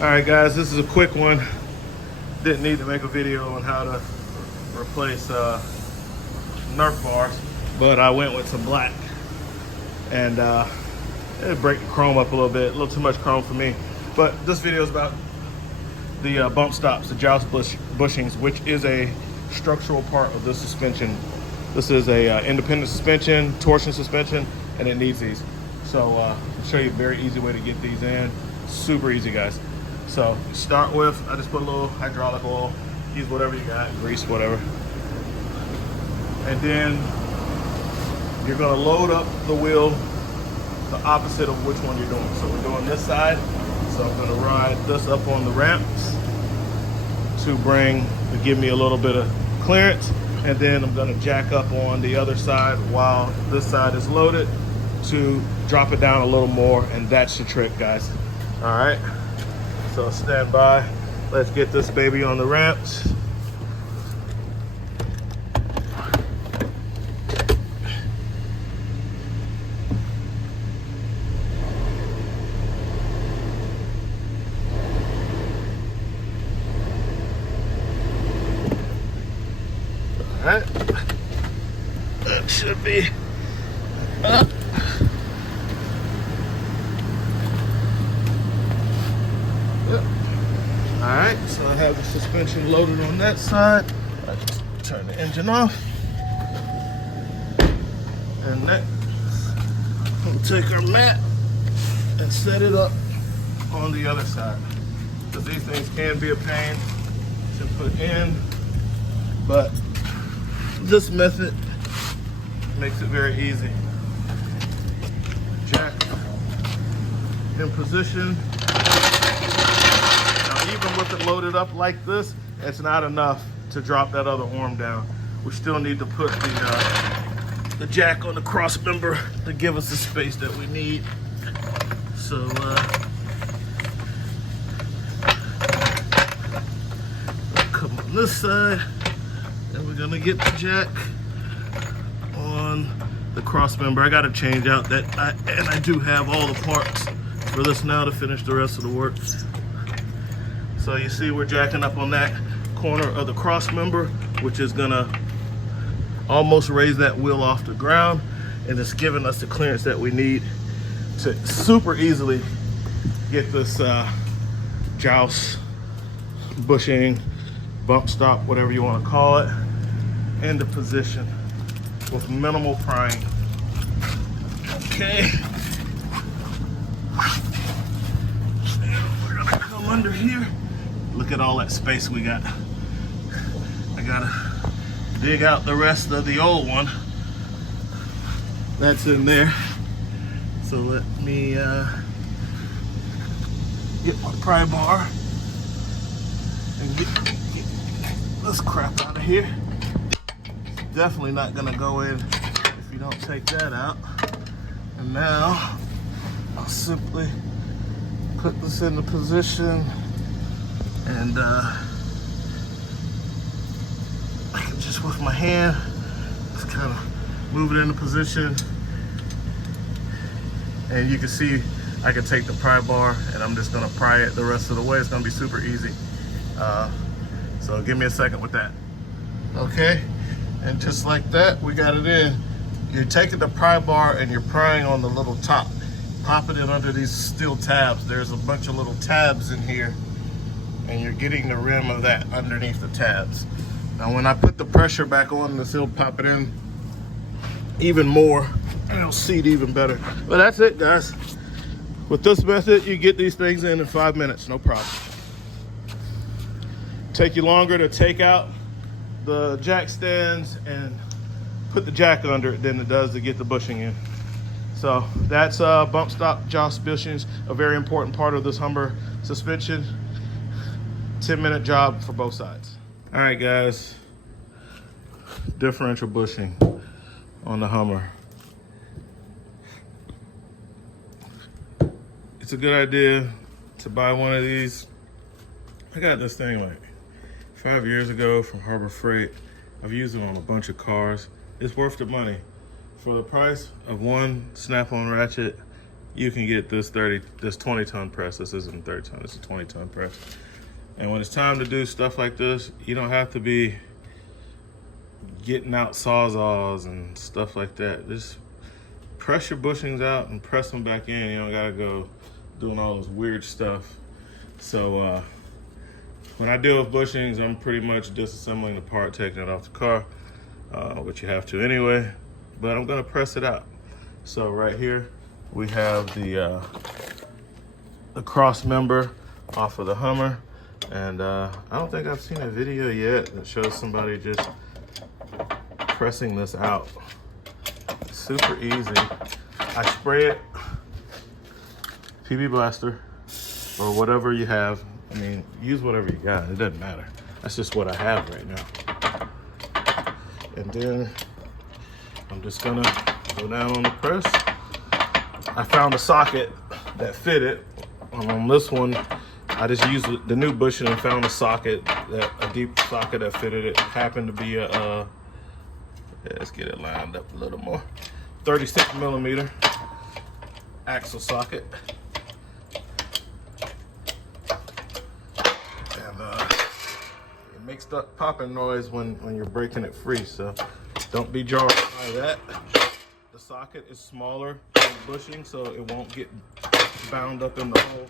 All right, guys, this is a quick one. Didn't need to make a video on how to replace Nerf bars, but I went with some black, and it'd break the chrome up a little too much chrome for me. But this video is about the bump stops, the joust bushings, which is a structural part of the suspension. This is a independent suspension, torsion suspension, and it needs these. So I'll show you a very easy way to get these in. Super easy, guys. So start with, I just put a little hydraulic oil, use whatever you got, grease, whatever. And then you're gonna load up the wheel the opposite of which one you're doing. So we're doing this side. So I'm gonna ride this up on the ramps to give me a little bit of clearance. And then I'm gonna jack up on the other side while this side is loaded to drop it down a little more, and that's the trick, guys. All right, so stand by. Let's get this baby on the ramps. All right, that should be up. All right, so I have the suspension loaded on that side. I just turn the engine off. And next, we'll take our mat and set it up on the other side. Because these things can be a pain to put in, but this method makes it very easy. Jack in position. Even with it loaded up like this, it's not enough to drop that other arm down. We still need to put the jack on the cross member to give us the space that we need. So come on this side, and we're gonna get the jack on the cross member. I gotta change out that, and I do have all the parts for this now to finish the rest of the work. So you see we're jacking up on that corner of the cross member, which is gonna almost raise that wheel off the ground, and it's giving us the clearance that we need to super easily get this joust, bushing, bump stop, whatever you wanna call it, into position with minimal prying. Okay. And we're gonna come under here. Look at all that space we got. I gotta dig out the rest of the old one that's in there. So let me get my pry bar and get this crap out of here. Definitely not gonna go in if you don't take that out. And now I'll simply put this into position, and I can just with my hand just kind of move it into position, and you can see I can take the pry bar and I'm just gonna pry it the rest of the way. It's gonna be super easy. So give me a second with that. Okay, and just like that, we got it in. You're taking the pry bar and you're prying on the little top, pop it in under these steel tabs. There's a bunch of little tabs in here, and you're getting the rim of that underneath the tabs. Now when I put the pressure back on this, it'll pop it in even more, and it'll seat even better. But that's it, guys. With this method, you get these things in 5 minutes, no problem. Take you longer to take out the jack stands and put the jack under it than it does to get the bushing in. So that's bump stop joust bushings, a very important part of this Hummer suspension. 10-minute job for both sides. All right, guys, differential bushing on the Hummer. It's a good idea to buy one of these. I got this thing like 5 years ago from Harbor Freight. I've used it on a bunch of cars. It's worth the money. For the price of one snap-on ratchet you can get this 20-ton press. This isn't a 30-ton, it's a 20-ton press. And when it's time to do stuff like this, you don't have to be getting out sawzalls and stuff like that. Just press your bushings out and press them back in. You don't gotta go doing all this weird stuff. So when I deal with bushings, I'm pretty much disassembling the part, taking it off the car, which you have to anyway, but I'm gonna press it out. So right here, we have the cross member off of the Hummer. And I don't think I've seen a video yet that shows somebody just pressing this out. Super easy. I spray it, PB Blaster, or whatever you have. I mean, use whatever you got, it doesn't matter. That's just what I have right now. And then I'm just gonna go down on the press. I found a socket that fit it. On this one, I just used the new bushing and found a socket, a deep socket that fitted it. Happened to be a, let's get it lined up a little more, 36mm axle socket. And it makes that popping noise when you're breaking it free, so don't be jarred by that. The socket is smaller than the bushing, so it won't get bound up in the hole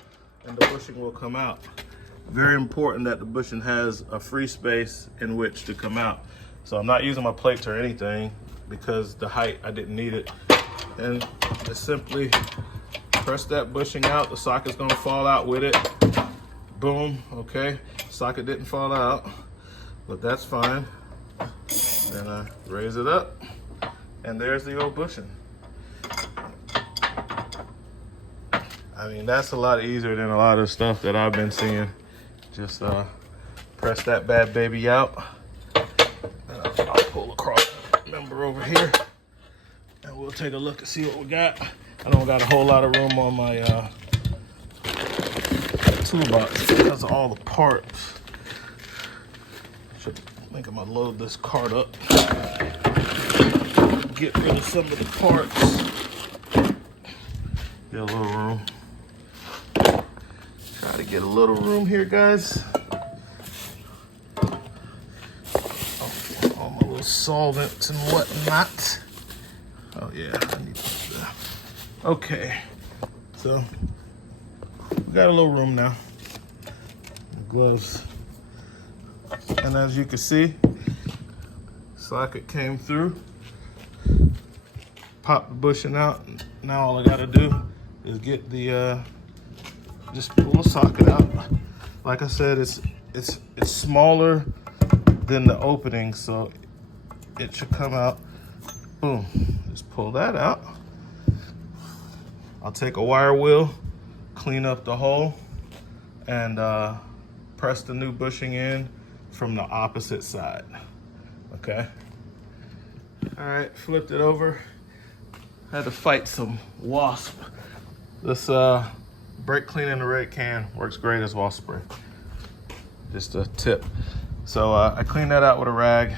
and the bushing will come out. Very important that the bushing has a free space in which to come out. So I'm not using my plates or anything because the height, I didn't need it. And just simply press that bushing out. The socket's gonna fall out with it. Boom, okay. Socket didn't fall out, but that's fine. Then I raise it up and there's the old bushing. I mean, that's a lot easier than a lot of stuff that I've been seeing. Just press that bad baby out. And I'll pull the cross member over here and we'll take a look and see what we got. I don't got a whole lot of room on my toolbox because of all the parts. I think I'm gonna load this cart up. Get rid of some of the parts. Get a little room. Try to get a little room here, guys. All my little solvents and whatnot. Oh yeah, I need that. Okay, so we got a little room now. Gloves. And as you can see, socket came through. Pop the bushing out. Now all I gotta do is get the just pull the socket out. Like I said, it's smaller than the opening, so it should come out. Boom. Just pull that out. I'll take a wire wheel, clean up the hole, and press the new bushing in from the opposite side. Okay. All right, flipped it over. Had to fight some wasp. This brake cleaner in the red can works great as wasp spray. Just a tip. So I cleaned that out with a rag.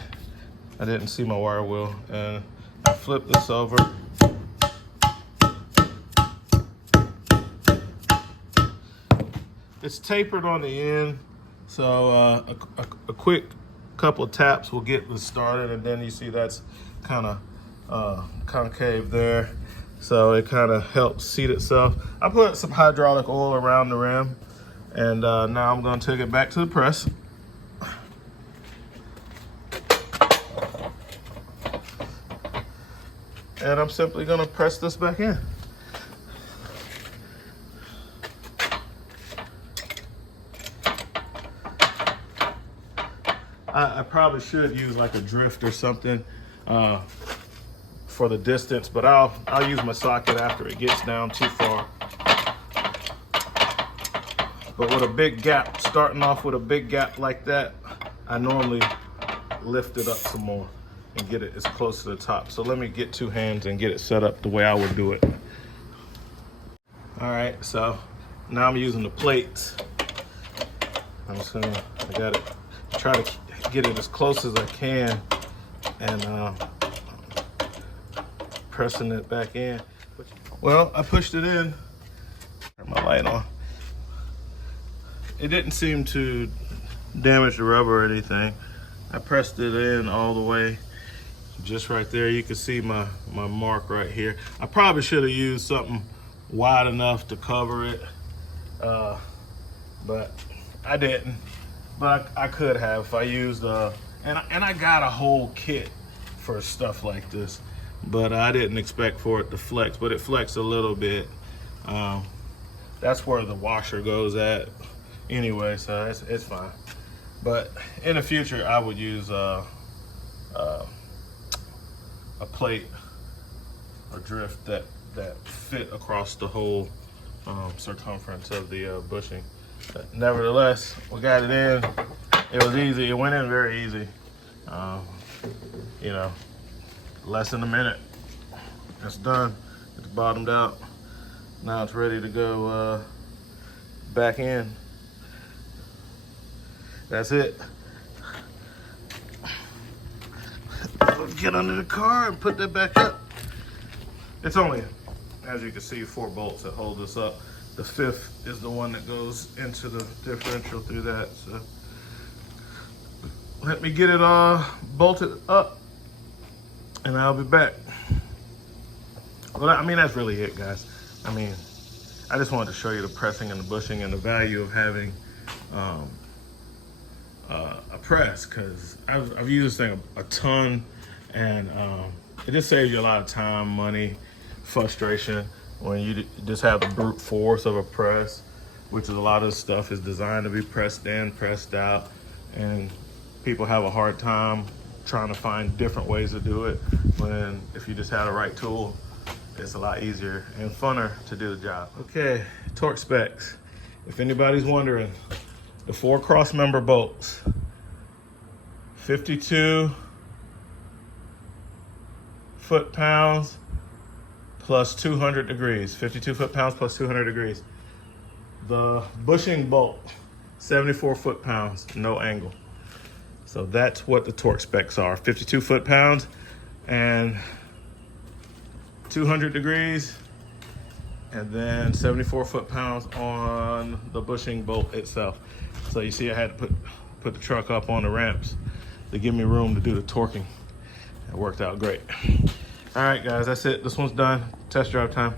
I didn't see my wire wheel, and I flipped this over. It's tapered on the end, so a quick couple of taps will get this started, and then you see that's kind of concave there. So it kind of helps seat itself. I put some hydraulic oil around the rim, and now I'm going to take it back to the press. And I'm simply going to press this back in. I probably should use like a drift or something for the distance, but I'll use my socket after it gets down too far. But with a big gap, starting off with a big gap like that, I normally lift it up some more and get it as close to the top. So let me get two hands and get it set up the way I would do it. All right, so now I'm using the plates. I gotta try to get it as close as I can and pressing it back in. Well, I pushed it in. Turn my light on. It didn't seem to damage the rubber or anything. I pressed it in all the way. Just right there, you can see my mark right here. I probably should have used something wide enough to cover it, but I didn't. But I could have if I used, and I got a whole kit for stuff like this, but I didn't expect for it to flex, but it flexed a little bit. That's where the washer goes at anyway, so it's fine. But in the future, I would use a plate or drift that fit across the whole circumference of the bushing. But nevertheless, we got it in. It was easy. It went in very easy. You know, less than a minute. It's done. It's bottomed out. Now it's ready to go back in. That's it. Get under the car and put that back up. It's only, as you can see, 4 bolts that hold this up. The 5th is the one that goes into the differential through that. So let me get it all bolted up and I'll be back. Well, I mean, that's really it, guys. I mean, I just wanted to show you the pressing and the bushing and the value of having a press, because I've used this thing a ton, and it just saves you a lot of time, money, frustration when you just have the brute force of a press, which is a lot of stuff is designed to be pressed in, pressed out, and people have a hard time trying to find different ways to do it, when if you just have the right tool, it's a lot easier and funner to do the job. Okay, torque specs. If anybody's wondering, the 4 cross member bolts, 52 foot-pounds plus 200 degrees. 52 foot-pounds plus 200 degrees. The bushing bolt, 74 foot-pounds, no angle. So that's what the torque specs are. 52 foot-pounds and 200 degrees, and then 74 foot-pounds on the bushing bolt itself. So you see I had to put the truck up on the ramps to give me room to do the torquing. It worked out great. All right, guys, that's it. This one's done. Test drive time.